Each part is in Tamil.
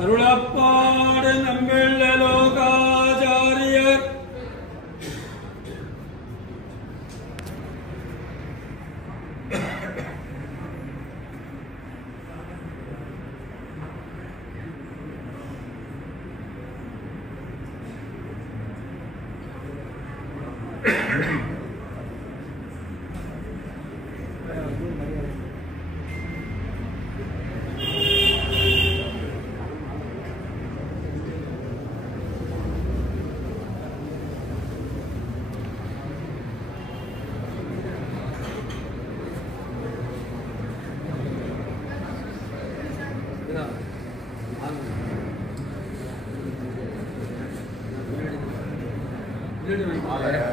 அருளப்பாடு நம்மில் லோகாச்சாரியர் I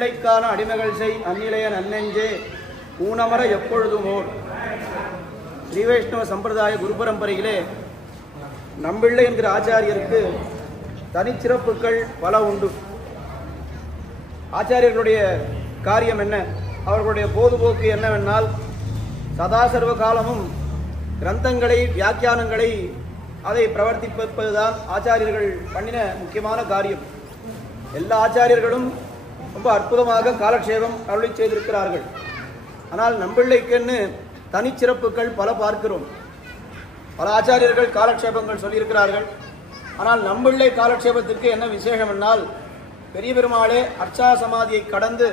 நம்பிள்ளைக்கான அடிமைகள் செய் அந்நிலைய நன்னெஞ்சே ஊனமர எப்பொழுதுமோர். ஸ்ரீ வைஷ்ணவ சம்பிரதாய குரு பரம்பரையிலே நம்பிள்ளை என்கிற ஆச்சாரியருக்கு தனிச்சிறப்புகள் பல உண்டு. ஆச்சாரியர்களுடைய காரியம் என்ன, அவர்களுடைய பொதுபோக்கு என்னவென்றால் சதாசர்வ காலமும் கிரந்தங்களை வியாக்கியானங்களை அதை பிரவர்த்திப்பதுதான் ஆச்சாரியர்கள் பண்ணின முக்கியமான காரியம். எல்லா ஆச்சாரியர்களும் ரொம்ப அற்புதமாக காலக்ஷேபம் அருளி செய்திருக்கிறார்கள். ஆனால் நம்பிள்ளைக்குன்னு தனிச்சிறப்புகள் பல பார்க்கிறோம். பல ஆச்சாரியர்கள் காலக்ஷேபங்கள் சொல்லியிருக்கிறார்கள். ஆனால் நம்பிள்ளை காலக்ஷேபத்திற்கு என்ன விசேஷம் என்னால், பெரிய பெருமாளே அர்ச்சா சமாதியை கடந்து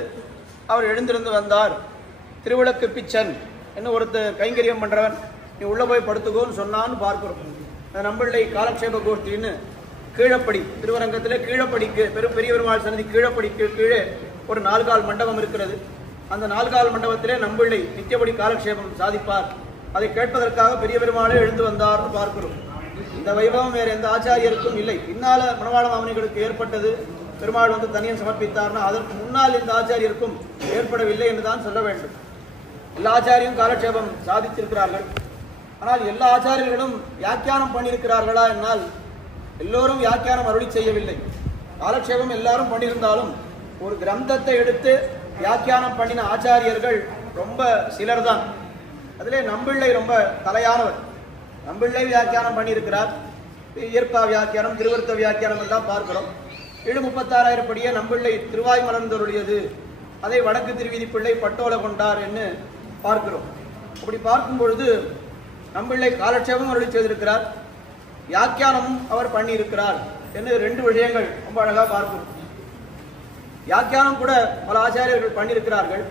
அவர் எழுந்திருந்து வந்தார். திருவிளக்கு பிச்சன் என்ன ஒருத்தர் கைங்கரியம் பண்றவன், நீ உள்ள போய் படுத்துக்கோன்னு சொன்னான்னு பார்க்கிறோம். நம்பிள்ளை காலக்ஷேப கோஷ்டின்னு கீழப்படி திருவரங்கத்தில் கீழப்படிக்கு பெரிய பெருமாள் சன்னதி கீழப்படிக்கு கீழே ஒரு 4 கால் மண்டபம் இருக்கிறது. அந்த 4 கால் மண்டபத்திலே நம்பிள்ளை நித்தியபடி காலக்ஷேபம் சாதிப்பார். அதை கேட்பதற்காக பெரிய பெருமாளே எழுந்து வந்தார்னு பார்க்கிறோம். இந்த வைபவம் வேறு எந்த ஆச்சாரியருக்கும் இல்லை. பின்னால மணவாள மாமனிகளுக்கு ஏற்பட்டது, பெருமாள் வந்து தனியன் சமர்ப்பித்தார்னா அதற்கு முன்னால் இந்த ஆச்சாரியருக்கும் ஏற்படவில்லை என்றுதான் சொல்ல வேண்டும். எல்லா ஆச்சாரியும் காலக்ஷேபம் சாதித்திருக்கிறார்கள். ஆனால் எல்லா ஆச்சாரியர்களும் வியாக்கியானம் பண்ணியிருக்கிறார்களா என்னால் எல்லோரும் வியாக்கியானம் அருளி செய்யவில்லை. காலக்ஷேபம் எல்லாரும் பண்ணியிருந்தாலும் ஒரு கிரந்தத்தை எடுத்து வியாக்கியானம் பண்ணின ஆச்சாரியர்கள் ரொம்ப சிலர் தான். அதிலே நம்பிள்ளை ரொம்ப தலையானவர். நம்பிள்ளை வியாக்கியானம் பண்ணியிருக்கிறார். இயற்பா வியாக்கியானம், திருவருத்த வியாக்கியானம் எல்லாம் பார்க்கிறோம். 736 படியே நம்பிள்ளை திருவாய் மலர்ந்தருடையது, அதை வடக்கு திருவீதி பிள்ளை பட்டோல கொண்டார் என்று பார்க்கிறோம். அப்படி பார்க்கும் பொழுது நம்பிள்ளை காலக்ஷேபம் அருளி செய்திருக்கிறார், வியாக்கியானமும் அவர் பண்ணியிருக்கிறார் என்று 2 விஷயங்கள் ரொம்ப அழகா பார்க்கிறோம். வியாக்கியானம் கூட பல ஆச்சாரியர்கள் பண்ணியிருக்கிறார்கள்.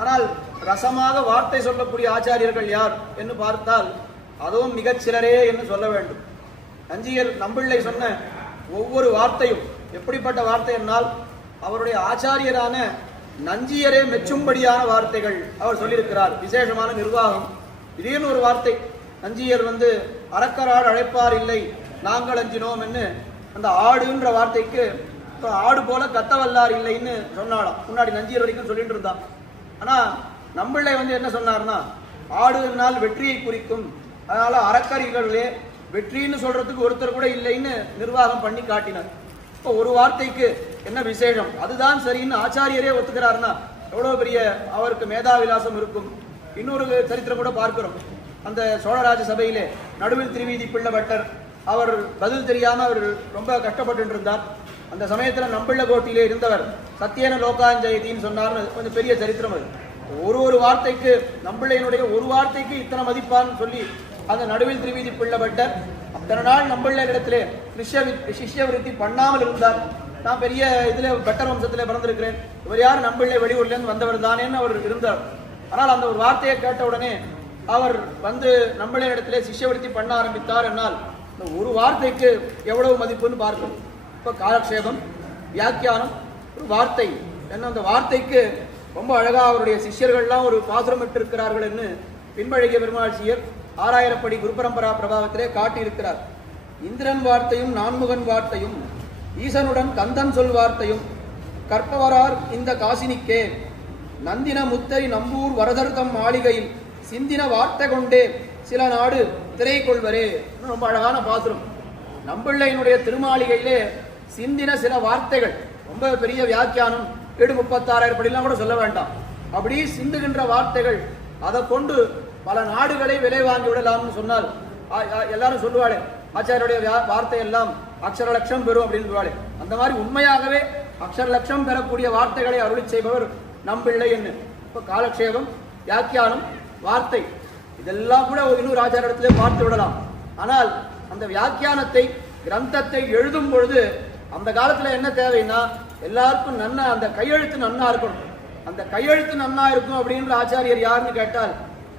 ஆனால் ரசமாக வார்த்தை சொல்லக்கூடிய ஆச்சாரியர்கள் யார் என்று பார்த்தால் அதுவும் மிகச் சிலரே என்று சொல்ல வேண்டும். நஞ்சியர் நம்பிள்ளை சொன்ன ஒவ்வொரு வார்த்தையும் எப்படிப்பட்ட வார்த்தை என்னால், அவருடைய ஆச்சாரியரான நஞ்சியரே மெச்சும்படியான வார்த்தைகள் அவர் சொல்லியிருக்கிறார். விசேஷமான நிர்வாகம். திடீர்னு ஒரு வார்த்தை, நஞ்சியர் வந்து அரக்கராடு அழைப்பார் இல்லை நாங்கள் அஞ்சினோம் என்று அந்த ஆடுன்ற வார்த்தைக்கு ஆடு போல கத்தவல்லார் இல்லைன்னு சொன்னாலாம். முன்னாடி நஞ்சியர் வரைக்கும் சொல்லிட்டு இருந்தான். ஆனா நம்பிள்ளை வந்து என்ன சொன்னார்னா, ஆடுனால் வெற்றியை குறிக்கும், அதனால அரக்கரிகளே வெற்றின்னு சொல்றதுக்கு ஒருத்தர் கூட இல்லைன்னு நிர்வாகம் பண்ணி காட்டினார். இப்போ ஒரு வார்த்தைக்கு என்ன விசேஷம், அதுதான் சரின்னு ஆச்சாரியரே ஒத்துக்கிறாருன்னா எவ்வளவு பெரிய அவருக்கு மேதாவிலாசம் இருக்கும். இன்னொரு சரித்திரம் கூட பார்க்கிறோம். அந்த சோழராஜ சபையிலே நடுவில் திருவீதி பிள்ளை பட்டர் அவர் பதில் தெரியாம அவர் ரொம்ப கஷ்டப்பட்டு இருந்தார். அந்த சமயத்தில் நம்பிள்ள கோட்டிலே இருந்தவர் சத்தியன லோகாஞ்சயத்தின்னு சொன்னார்னு கொஞ்சம் பெரிய சரித்திரம். அது ஒரு வார்த்தைக்கு நம்பிள்ளையினுடைய ஒரு வார்த்தைக்கு இத்தனை மதிப்பான்னு சொல்லி அந்த நடுவில் திருவீதி பிள்ளை பட்டர் அத்தனை நாள் நம்பிள்ள இடத்திலே சிஷ்ய விருத்தி பண்ணாமல் இருந்தார். நான் பெரிய இதுல பட்டர் வம்சத்திலே பிறந்திருக்கிறேன், இவர் யார் நம்பிள்ளை வெளியூர்ல இருந்து வந்தவர் தானேன்னு அவர் இருந்தார். ஆனால் அந்த ஒரு வார்த்தையை கேட்ட உடனே அவர் வந்து நம்மளே இடத்திலே சிஷ்யவருத்தி பண்ண ஆரம்பித்தார். என்னால் இந்த ஒரு வார்த்தைக்கு எவ்வளவு மதிப்புன்னு பார்க்கணும். இப்போ காலக்ஷேபம், வியாக்கியானம், ஒரு வார்த்தை என்ன, அந்த வார்த்தைக்கு ரொம்ப அழகா அவருடைய சிஷ்யர்கள்லாம் ஒரு பாசுரமிட்டு இருக்கிறார்கள் என்று பின்பழகிய பெருமாள்சியர் 6000 படி குரு பரம்பரா பிரபாவத்திலே காட்டியிருக்கிறார். இந்திரன் வார்த்தையும் நான்முகன் வார்த்தையும் ஈசனுடன் கந்தன் சொல் வார்த்தையும் கற்பவரார் இந்த காசினிக்கே நந்தின முத்தை நம்பூர் வரதர்தம் மாளிகையில் சிந்தின வார்த்தை கொண்டே சில நாடு திரை கொள்வரே. ரொம்ப அழகான பாசுரம். நம்பிள்ளையினுடைய திருமாளிகையிலே சிந்தின சில வார்த்தைகள், ரொம்ப பெரிய வியாக்கியானம் 736 படிலாம் கூட சொல்ல வேண்டாம். அப்படி சிந்துகின்ற வார்த்தைகள், அதை கொண்டு பல நாடுகளை விலை வாங்கி விடலாம்னு சொன்னால் எல்லாரும் சொல்லுவாளே, ஆச்சாரியுடைய வார்த்தை எல்லாம் அக்ஷர லட்சம் பெறும் அப்படின்னு சொல்லுவாளே, அந்த மாதிரி உண்மையாகவே அக்ஷர லட்சம் பெறக்கூடிய வார்த்தைகளை அருளி செய்பவர் நம்பிள்ளை என்று. இப்போ காலக்ஷேபம், வியாக்கியானம், வார்த்தை இதெல்லாம் கூட இன்னொரு ஆச்சாரத்திலே பார்த்து விடலாம். ஆனால் அந்த வியாக்கியானத்தை கிரந்தத்தை எழுதும் பொழுது அந்த காலத்துல என்ன தேவைன்னா, எல்லாருக்கும் நன்னா அந்த கையெழுத்து நன்னா இருக்கணும். அந்த கையெழுத்து நன்னா இருக்கும் அப்படின்ற ஆச்சாரியர் யாருன்னு கேட்டால்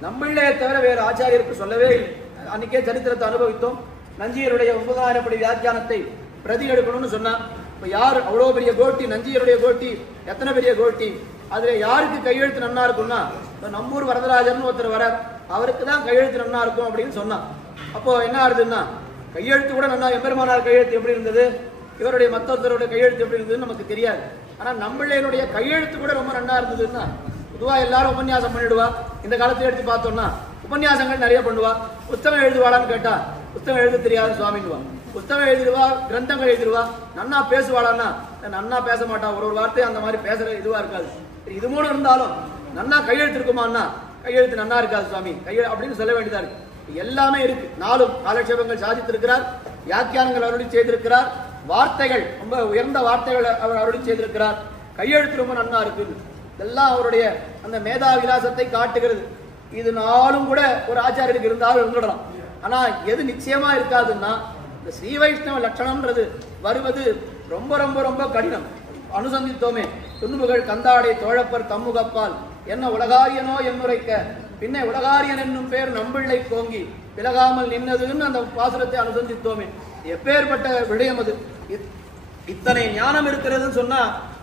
நம்பிள்ளையை தவிர வேறு ஆச்சாரியருக்கு சொல்லவே இல்லை. அன்னைக்கே சரித்திரத்தை அனுபவித்தோம். நஞ்சியருடைய 9000 படி வியாக்கியானத்தை பிரதி எடுக்கணும்னு சொன்னா, இப்ப யார் அவ்வளவு பெரிய கோட்டி, நஞ்சியருடைய கோட்டி எத்தனை பெரிய கோட்டி, அதுல யாருக்கு கையெழுத்து நன்னா இருக்கும்னா நம்பூர் வரதராஜர்னு ஒருத்தர் வரார், அவருக்கு தான் கையெழுத்து நன்னா இருக்கும் அப்படின்னு சொன்னான். அப்போ என்ன ஆகுதுன்னா, கையெழுத்து கூட நன்னா எம்பெருமானார் கையெழுத்து எப்படி இருந்தது, இவருடைய மற்றொருத்தருடைய கையெழுத்து எப்படி இருந்ததுன்னு நமக்கு தெரியாது. ஆனா நம்மளுடைய கையெழுத்து கூட ரொம்ப நன்னா இருந்ததுன்னா பொதுவா எல்லாரும் உபன்யாசம் பண்ணிடுவா. இந்த காலத்துல எடுத்து பார்த்தோம்னா உபன்யாசங்கள் நிறைய பண்ணுவா. புத்தகம் எழுதுவாளான்னு கேட்டா புத்தகம் எழுத தெரியாது சுவாமின்னுவா. புத்தகம் எழுதிடுவா, கிரந்தங்கள் எழுதிடுவா. நன்னா பேசுவாளான்னா நன்னா பேச மாட்டா. ஒரு வார்த்தை அந்த மாதிரி பேசுற இதுவா இருக்காது. இது மூணு இருந்தாலும் நன்னா கையெழுத்து இருக்குமான்னா கையெழுத்து நன்னா இருக்காது சுவாமி அப்படின்னு சொல்ல வேண்டியதா இருக்கு. எல்லாமே இருக்கு. நாளும் காலட்சேபங்கள் சாதித்திருக்கிறார், வியாக்கியானங்கள் அருளி செய்திருக்கிறார், வார்த்தைகள் ரொம்ப உயர்ந்த வார்த்தைகள் அவர் அருளி செய்திருக்கிறார், கையெழுத்து ரொம்ப நன்னா இருக்கு. இதெல்லாம் அவருடைய அந்த மேதா விலாசத்தை காட்டுகிறது. இது நாளும் கூட ஒரு ஆச்சாரியருக்கு இருந்தாலும் இருந்துடலாம். ஆனா எது நிச்சயமா இருக்காதுன்னா இந்த ஸ்ரீ வைஷ்ணவ லட்சணம்ன்றது வருவது ரொம்ப ரொம்ப ரொம்ப கடினம். அனுசந்தித்தோமே துன்புகள் கந்தாடை தோழப்பர் தம்முகப்பால் என்ன உலகாரியனோ என்னுரைக்க பின்ன உலகாரியன் என்னும் பேர் நம்பிள்ளை கோங்கி விலகாமல் நின்னதுன்னு அந்த பாசுரத்தை அனுசந்தித்தோமே. எப்பேற்பட்ட விடயம் அது! இத்தனை ஞானம் இருக்கிறதுன்னு சொன்னா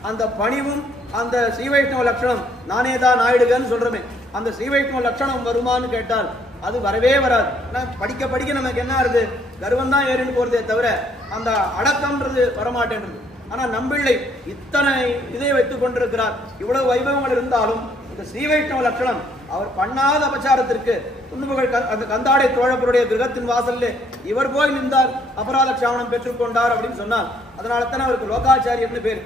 அந்த பணிவும் அந்த ஸ்ரீ வைஷ்ணவ லட்சணம் நானே தான் ஆயிடுகன்னு சொல்றமே, அந்த ஸ்ரீ வைஷ்ணவ லட்சணம் வருமானு கேட்டால் அது வரவே வராது. படிக்க படிக்க நமக்கு என்ன ஆகுது, கர்வம் தான் ஏறின்னு போறதே தவிர அந்த அடக்கம்ன்றது வரமாட்டேன்றது. ஆனா நம்பிள்ளை இத்தனை இதை வைத்துக் கொண்டிருக்கிறார். இவ்வளவு வைபவங்கள் இருந்தாலும் இந்த ஸ்ரீ வைஷ்ணவ லட்சணம் அவர் பண்ணாத அபச்சாரத்திற்கு துன்புகள் அந்த கந்தாடை தோழப்பருடைய கிரகத்தின் வாசல்ல இவர் போய் நின்றார், அபராத க்ஷாமனம் பெற்றுக் கொண்டார் அப்படின்னு சொன்னார். அதனால தானே அவருக்கு லோகாச்சாரியர்னு பேர்.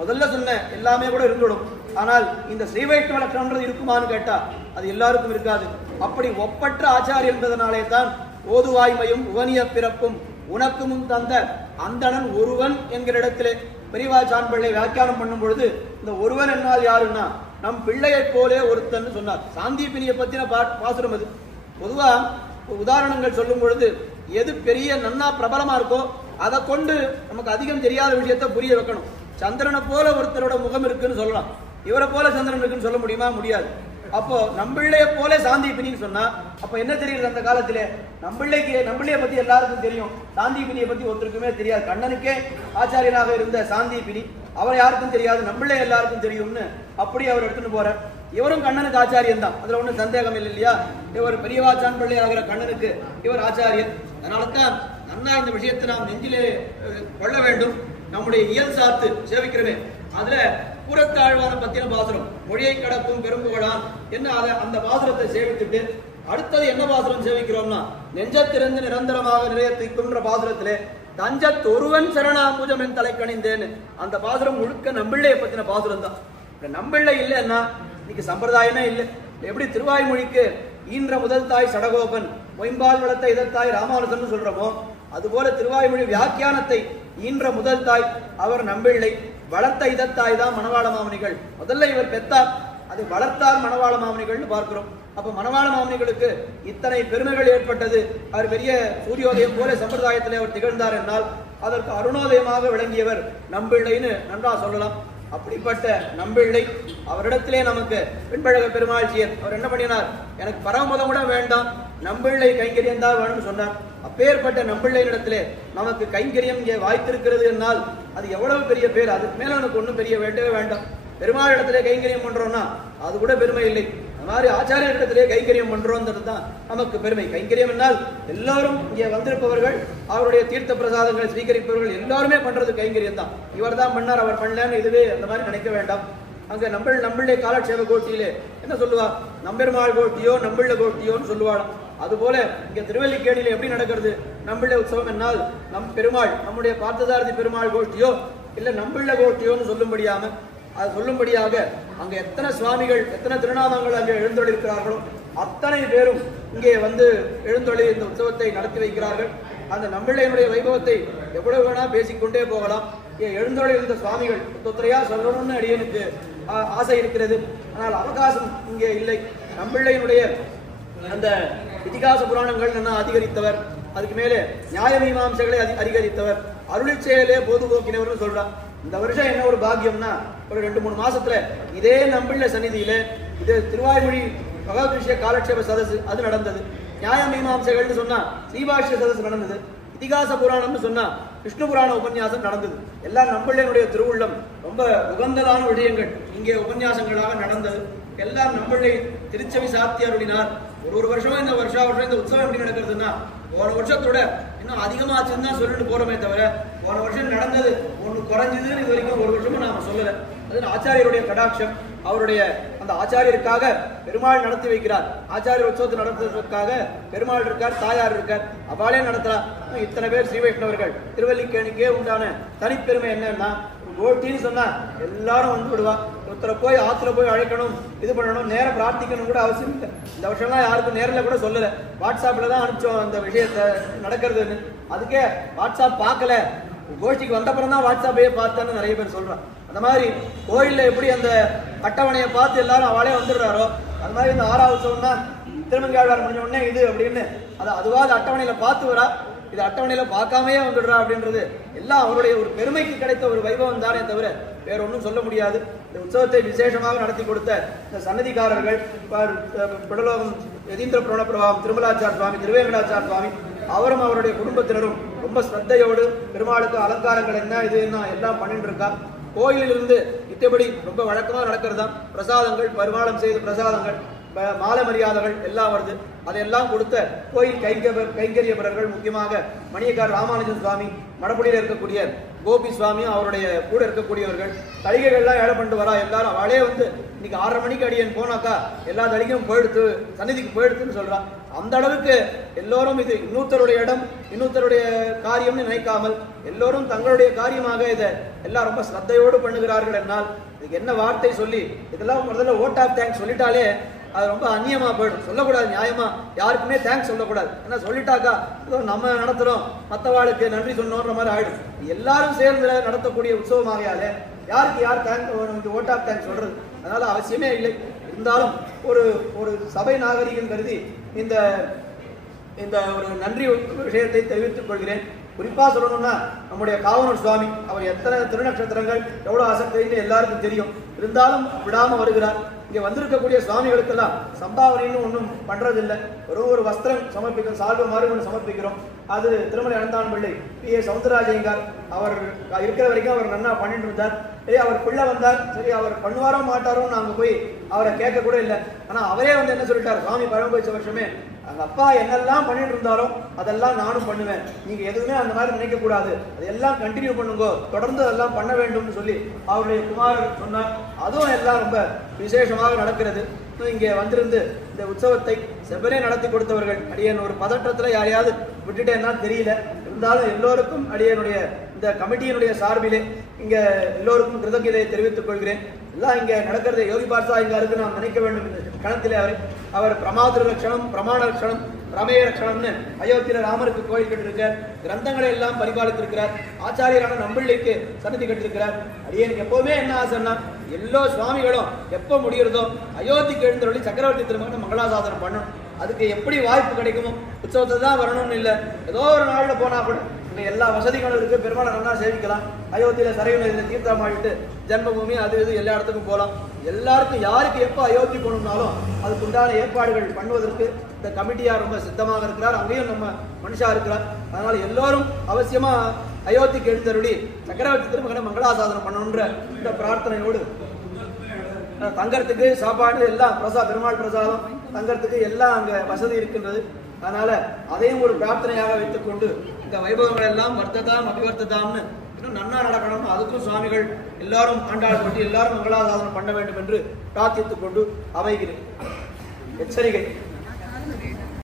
முதல்ல சொன்ன எல்லாமே கூட இருந்துடும். ஆனால் இந்த ஸ்ரீ வைஷ்ணவ லட்சணம்ன்றது இருக்குமான்னு கேட்டா அது எல்லாருக்கும் இருக்காது. அப்படி ஒப்பற்ற ஆச்சாரியர் என்பதனாலே தான் ஓதுவாய்மையும் உவனிய பிறப்பும் உனக்குமும் தந்த அந்தணன் ஒருவன் என்கிற இடத்திலே பெரியவா சான்பிள்ளை வியாக்கியானம் பண்ணும் பொழுது இந்த ஒருவன் என்னால் யாருன்னா நம் பிள்ளையை போலே ஒருத்தன் சொன்னார். சாந்தீபினியை பத்தின பாசுரம் அது. பொதுவா உதாரணங்கள் சொல்லும் பொழுது எது பெரிய நன்னா பிரபலமா இருக்கோ அதை கொண்டு நமக்கு அதிகம் தெரியாத விஷயத்தை புரிய வைக்கணும். சந்திரனை போல ஒருத்தரோட முகம் இருக்குன்னு சொல்லலாம், இவரை போல சந்திரன் இருக்குன்னு சொல்ல முடியுமா? முடியாது. அப்போ நம்பிள்ளைய போல சாந்தீபினின்னு சொன்னா அப்ப என்ன தெரியுது? அந்த காலத்திலே நம்பிள்ளைய பத்தி எல்லாருக்கும் தெரியும், சாந்தீபினியை பத்தி ஒருத்தருக்குமே தெரியாது. கண்ணனுக்கே ஆச்சாரியனாக இருந்த சாந்தீபினி அவர் யாருக்கும் தெரியாது, நம்பிள்ளை எல்லாருக்கும் தெரியும்னு அப்படி அவர் எடுத்துட்டு போற. இவரும் கண்ணனுக்கு ஆச்சாரியன் தான், அதுல ஒன்றும் சந்தேகம் இல்லை இல்லையா? இவர் பெரியவா சான்பிள்ளை ஆகிற கண்ணனுக்கு இவர் ஆச்சாரியன். அதனாலதான் நன்னா இந்த விஷயத்தை நாம் நெஞ்சிலே கொள்ள வேண்டும். நம்முடைய இயல் சாத்து சேவிக்கிறவே அதுல புறத்தாழ்வான பத்தின பாசுரம் மொழியை கடக்கும் பெரும்புகழான் என்ன அந்த பாசுரத்தை சேவித்துட்டு அடுத்தது என்ன பாசுரம் சேவிக்கிறோம்னா நெஞ்சத்திறந்து நிரந்தரமாக நிறையத்திற்குன்ற பாசுரத்திலே தஞ்சத் ஒருவன் சரணாம்புஜம் என் தலை கணிந்தேன்னு அந்த பாசுரம் முழுக்க நம்பிள்ளையை பத்தின பாசுரம் தான். நம்பிள்ளை இல்லைன்னா இன்னைக்கு சம்பிரதாயமே இல்லை. எப்படி திருவாய்மொழிக்கு ஈன்ற முதல் தாய் சடகோபன், மொயம்பால் வளர்த்த இதத்தாய் ராமானுஜன் சொல்றோமோ அதுபோல திருவாய்மொழி வியாக்கியானத்தை ஈன்ற முதல் தாய் அவர் நம்பிள்ளை, வளர்த்த இதத்தாய் தான் மணவாள மாமுனிகள். முதல்ல இவர் பெத்தார், அதை வளர்த்தார் மணவாள மாமுனிகள்னு பார்க்கிறோம். அப்ப மணவாள மாமுனிகளுக்கு இத்தனை பெருமைகள் ஏற்பட்டது. அவர் பெரிய சூரியோதயம் போல சம்பிரதாயத்திலே அவர் திகழ்ந்தார் என்னால் அதற்கு அருணோதயமாக விளங்கியவர் நம்பிள்ளைன்னு நன்றா சொல்லலாம். அப்படிப்பட்ட நம்பிள்ளை அவரிடத்திலே நமக்கு பெண்பழக பெருமாள்சியர் அவர் என்ன பண்ணினார், எனக்கு பரமபதம் கூட வேண்டாம், நம்பிள்ளை கைங்கரியம் தான் வேணும்னு சொன்னார். அப்பேற்பட்ட நம்பிள்ளையிடத்திலே நமக்கு கைங்கரியம் இங்கே வாய்த்திருக்கிறது என்னால் அது எவ்வளவு பெரிய பேர். அதுக்கு மேல நமக்கு ஒன்றும் பெரிய வேண்டவே வேண்டாம். பெருமாள் இடத்திலே கைங்கரியம் பண்றோம்னா அது கூட பெருமை இல்லை. அது மாதிரி ஆச்சாரிய இடத்திலே கைங்கரியம் பண்றோம்ன்றது தான் நமக்கு பெருமை. கைங்கரியம் என்னால் எல்லாரும் இங்கே வந்திருப்பவர்கள் அவருடைய தீர்த்த பிரசாதங்களை ஸ்வீகரிப்பவர்கள் எல்லாருமே பண்றது கைங்கரியம் தான். இவர் தான் பண்ணார் அவர் பண்ணலன்னு இதுவே அந்த மாதிரி நினைக்க வேண்டாம். அங்க நம்பிள்ளை காலட்சேப கோட்டியிலே என்ன சொல்லுவா, நம்பெருமாள் கோட்டியோ நம்பிள்ள கோட்டியோன்னு சொல்லுவாளாம். அதுபோல இங்க திருவல்லிக்கேணியில எப்படி நடக்கிறது நம்பிள்ளை உற்சவம் என்னால் நம் பெருமாள் நம்முடைய பார்த்ததாரதி பெருமாள் கோஷ்டியோ இல்ல நம்பிள்ள கோஷ்டியோன்னு சொல்லும்படியாக அங்க எத்தனை சுவாமிகள் எத்தனை திருநாமங்கள் அங்கே எழுந்தொழிருக்கிறார்களோ அத்தனை பேரும் இங்கே வந்து எழுந்தொழி இந்த உற்சவத்தை நடத்தி வைக்கிறார்கள். அந்த நம்பிள்ளையினுடைய வைபவத்தை எவ்வளவு வேணா பேசிக்கொண்டே போகலாம். எழுந்தொழி இருந்த சுவாமிகள் தொத்திரையா சொல்லணும்னு அடியனுக்கு ஆசை இருக்கிறது. ஆனால் அவகாசம் இங்கே இல்லை. நம்பிள்ளையினுடைய அந்த இதிகாச புராணங்கள் என்ன அதிகரித்தவர், அதுக்கு மேலே நியாய மீமாம்சைகளை அதிகரித்தவர், அருளி செயலே போதுபோக்கினவர்னு சொல்றான். இந்த வருஷம் என்ன ஒரு பாக்கியம்னா ஒரு 2-3 மாசத்துல இதே நம்பிள்ள சந்நிதியில இது திருவாய்மொழி பகவத் விஷய காலட்சேப சதசு அது நடந்தது. நியாய மீமாம்சைகள்னு சொன்னா ஸ்ரீபாஷ்ய சதசு நடந்தது. இதிகாச புராணம்னு சொன்னா விஷ்ணு புராண உபன்யாசம் நடந்தது. எல்லாம் நம்பிள்ளையினுடைய திருவுள்ளம் ரொம்ப உகந்ததான விடயங்கள் இங்கே உபன்யாசங்களாக நடந்தது. எல்லாம் நம்பிள்ளை திருச்செவி சாத்தி அருளினார். ஒரு வருஷம் இந்த வருஷம் இந்த உற்சவம் எப்படி நடக்கிறதுன்னா போன வருஷத்தோட இன்னும் அதிகமாச்சுன்னு தான் சொல்லிட்டு போறோமே தவிர போன வருஷம் நடந்தது ஒண்ணு குறைஞ்சதுன்னு இது வரைக்கும் ஒரு வருஷமும் நாம சொல்லல. அது ஆச்சாரியருடைய கடாட்சம். அவருடைய அந்த ஆச்சாரியருக்காக பெருமாள் நடத்தி வைக்கிறார். ஆச்சாரிய உற்சவத்தை நடத்துவதற்காக பெருமாள் இருக்கார், தாயார் இருக்கார், அவளே நடத்துறார். இத்தனை பேர் ஸ்ரீ வைஷ்ணவர்கள். திருவல்லிக்கேணிக்கே உண்டான தனிப்பெருமை என்னன்னா, கோட்டின்னு சொன்னா எல்லாரும் வந்து விடுவா. ஒருத்தரை போய் ஆத்துல போய் அழைக்கணும், இது பண்ணணும், நேரம் பிரார்த்திக்கணும் கூட அவசியம் இல்லை. இந்த வருஷம்லாம் யாருக்கும் நேரில் கூட சொல்லல, வாட்ஸ்அப்ல தான் அனுப்பிச்சோம் அந்த விஷயத்தை நடக்கிறதுன்னு. அதுக்கே வாட்ஸ்அப் பார்க்கல, கோஷ்டிக்கு வந்தப்புறம் தான் வாட்ஸ்அப்பையே பார்த்தேன்னு நிறைய பேர் சொல்றான். அந்த மாதிரி கோயில்ல எப்படி அந்த அட்டவணையை பார்த்து எல்லாரும் அவளே வந்துடுறாரோ, அது மாதிரி இந்த 6வது உற்சவம்னா திருமங்கையாழ்வார் முடிஞ்ச உடனே இது அப்படின்னு அதுவாது அட்டவணையில பார்த்து வரா, இது அட்டவணையில பார்க்காமையே வந்துடுறா அப்படின்றது எல்லாம் அவருடைய ஒரு பெருமைக்கு கிடைத்த ஒரு வைபவம் தானே தவிர வேற ஒன்றும் சொல்ல முடியாது. இந்த உற்சவத்தை விசேஷமாக நடத்தி கொடுத்த இந்த சன்னதிக்காரர்கள், பிடலோகம் யதீந்திர பிரபாவம் திருமலாச்சார் சுவாமி, திருவேங்கடாச்சார் சுவாமி, அவரும் அவருடைய குடும்பத்தினரும் ரொம்ப ஸ்ரத்தையோடு பெருமாளுக்கு அலங்காரங்கள் என்ன இது என்ன எல்லாம் பண்ணிட்டு இருக்கா. கோயிலிலிருந்து இத்தபடி ரொம்ப வழக்கமாக நடக்கிறது தான். பிரசாதங்கள், பரிமாணம் செய்த பிரசாதங்கள், மாலை மரியாதைகள் எல்லாம் வருது. அதையெல்லாம் கொடுத்த கோயில் கைங்கரியவர்கள், முக்கியமாக மணியக்கார் ராமானுஜன் சுவாமி, மடப்படியில் இருக்கக்கூடிய கோபி சுவாமியும் அவருடைய கூட இருக்கக்கூடியவர்கள், தளிகைகள்லாம் ஏழை பண்ணிட்டு வரா. எல்லாரும் அவளே வந்து இன்னைக்கு 6:30 மணிக்கு அடியன் போனாக்கா எல்லா தளிகையும் போயிடுத்து, சன்னிதிக்கு போயிடுத்துன்னு சொல்றான். அந்த அளவுக்கு எல்லோரும் இது இன்னொருத்தருடைய இடம், இன்னொருத்தருடைய காரியம்னு நினைக்காமல் எல்லோரும் தங்களுடைய காரியமாக இதை எல்லாம் ரொம்ப ஸ்ரத்தையோடு பண்ணுகிறார்கள். என்னால் இதுக்கு என்ன வார்த்தை சொல்லி, இதெல்லாம் முதல்ல ஓட் ஆஃப் தேங்க்ஸ் சொல்லிட்டாலே அது ரொம்ப அந்நியமா போயிடும். சொல்லக்கூடாது, நியாயமா யாருக்குமே தேங்க்ஸ் சொல்லக்கூடாது. ஏன்னா சொல்லிட்டாக்கா நம்ம நடத்துறோம், மற்றவாளுக்கு நன்றி சொன்னோன்ற மாதிரி ஆயிடும். எல்லாரும் சேர்ந்து நடத்தக்கூடிய உற்சவமாகையாலே யாருக்கு யார் தேங்க் ஓட் ஆஃப் தேங்க்ஸ் சொல்றது அதனால அவசியமே இல்லை. இருந்தாலும் ஒரு ஒரு சபை நாகரிகம் கருதி இந்த இந்த ஒரு நன்றி விஷயத்தை தெரிவித்துக் கொள்கிறேன். குறிப்பா சொல்லணும்னா நம்முடைய காவனூர் சுவாமி, அவர் எத்தனை திருநட்சத்திரங்கள் எவ்வளவு அசக்தின்னு எல்லாருக்கும் தெரியும். இருந்தாலும் விடாம வருகிறார். இங்க வந்திருக்கக்கூடிய சுவாமிகளுக்கெல்லாம் சம்பாவனைன்னு ஒன்றும் பண்றதில்லை. ஒரு வஸ்திரம் சமர்ப்பிக்கிறோம், சால்வ மாதிரி ஒன்று சமர்ப்பிக்கிறோம். அது திருமலை அனந்தான் பிள்ளை P.A. சவுந்தரராஜையங்கார் அவர் இருக்கிற வரைக்கும் அவர் நன்னா பண்ணிட்டு இருந்தார். சரி, அவர் பிள்ளை வந்தார், சரி அவர் பண்ணுவாரோ மாட்டாரோன்னு நாங்கள் போய் அவரை கேட்க கூட இல்லை. ஆனா அவரே வந்து என்ன சொல்லிட்டார், சுவாமி பழம் வச்ச வருஷமே அந்த அப்பா என்னெல்லாம் பண்ணிட்டு இருந்தாரோ அதெல்லாம் நானும் பண்ணுவேன், நீங்க எதுவுமே அந்த மாதிரி நினைக்க கூடாது, அதெல்லாம் கண்டினியூ பண்ணுங்க, தொடர்ந்து அதெல்லாம் பண்ண வேண்டும்னு சொல்லி அவருடைய குமாரர் சொன்னார். அதுவும் எல்லாம் ரொம்ப விசேஷமாக நடக்கிறது. இங்கே வந்திருந்து இந்த உற்சவத்தை செவ்வனே நடத்தி கொடுத்தவர்கள், அடியன் ஒரு பதற்றத்துல யாரையாவது விட்டுட்டேன்னா தெரியல. இருந்தாலும் எல்லோருக்கும் அடியனுடைய இந்த கமிட்டியினுடைய சார்பிலே இங்க எல்லோருக்கும் கிருதজ্ঞதையை தெரிவித்துக் கொள்கிறேன். எல்லாம் இங்க நடக்கிறது யோகி பார்சா இங்க இருக்கு நாம் நினைக்க வேண்டும். இந்த கணத்திலே அவர் பிரமாதிர லட்சணம், பிரமாண லட்சணம், பிரமேய லட்சணம்னு அயோத்தியில ராமருக்கு கோயில் கட்டிருக்கார், கிரந்தங்களை எல்லாம் பரிபாலித்திருக்கிறார், ஆச்சாரியரான நம்பிள்ளைக்கு சன்னதி கட்டிருக்கிறார். அடியனுக்கு எப்பவுமே என்ன ஆசைன்னா எல்லா சுவாமிகளும் எப்ப முடிகிறதோ அயோத்திக்கு எழுந்தருளி சக்கரவர்த்தி திருமகன் மங்களாசாசனம் பண்ணணும். அதுக்கு எப்படி வாய்ப்பு கிடைக்குமோ, உற்சவத்தை தான் வரணும்னு இல்லை, ஏதோ ஒரு நாளில் போனா கூட இங்கே எல்லா வசதிகளும் இருக்கு, பெருமாளை நல்லா சேவிக்கலாம். அயோத்தியில சரையு நதியில் தீர்த்தம் ஆடிட்டு ஜென்மபூமி அது இது எல்லா இடத்துக்கும் போகலாம். எல்லாருக்கும் யாருக்கு எப்போ அயோத்தி போகணும்னாலும் அதுக்கு உண்டான ஏற்பாடுகள் பண்ணுவதற்கு இந்த கமிட்டியார் ரொம்ப சித்தமாக இருக்கிறார். அங்கேயும் நம்ம மனுஷா இருக்கிறார். அதனால எல்லோரும் அவசியமா அயோத்திக்கு எழுந்தருளி சக்கரவர்த்தி திருமகனை மங்களாசாசனம் பண்ணணுன்ற இந்த பிரார்த்தனையோடு தங்கறதுக்கு சாப்பாடு எல்லாம் பெருமாள் பிரசாதம் தங்கறதுக்கு எல்லாம் அங்க வசதி இருக்கின்றது. அதனால அதையும் ஒரு பிரார்த்தனையாக வைத்துக் கொண்டு இந்த வைபவங்கள் எல்லாம் வர்த்ததாம் அபிவர்த்ததாம்னு இன்னும் நன்னா நடக்கணும். அதுக்கும் சுவாமிகள் எல்லாரும் ஆண்டாள் பற்றி எல்லாரும் மங்களாசாசனம் பண்ண வேண்டும் என்று பிரார்த்தித்துக் கொண்டு அமைகிறேன். எச்சரிக்கை.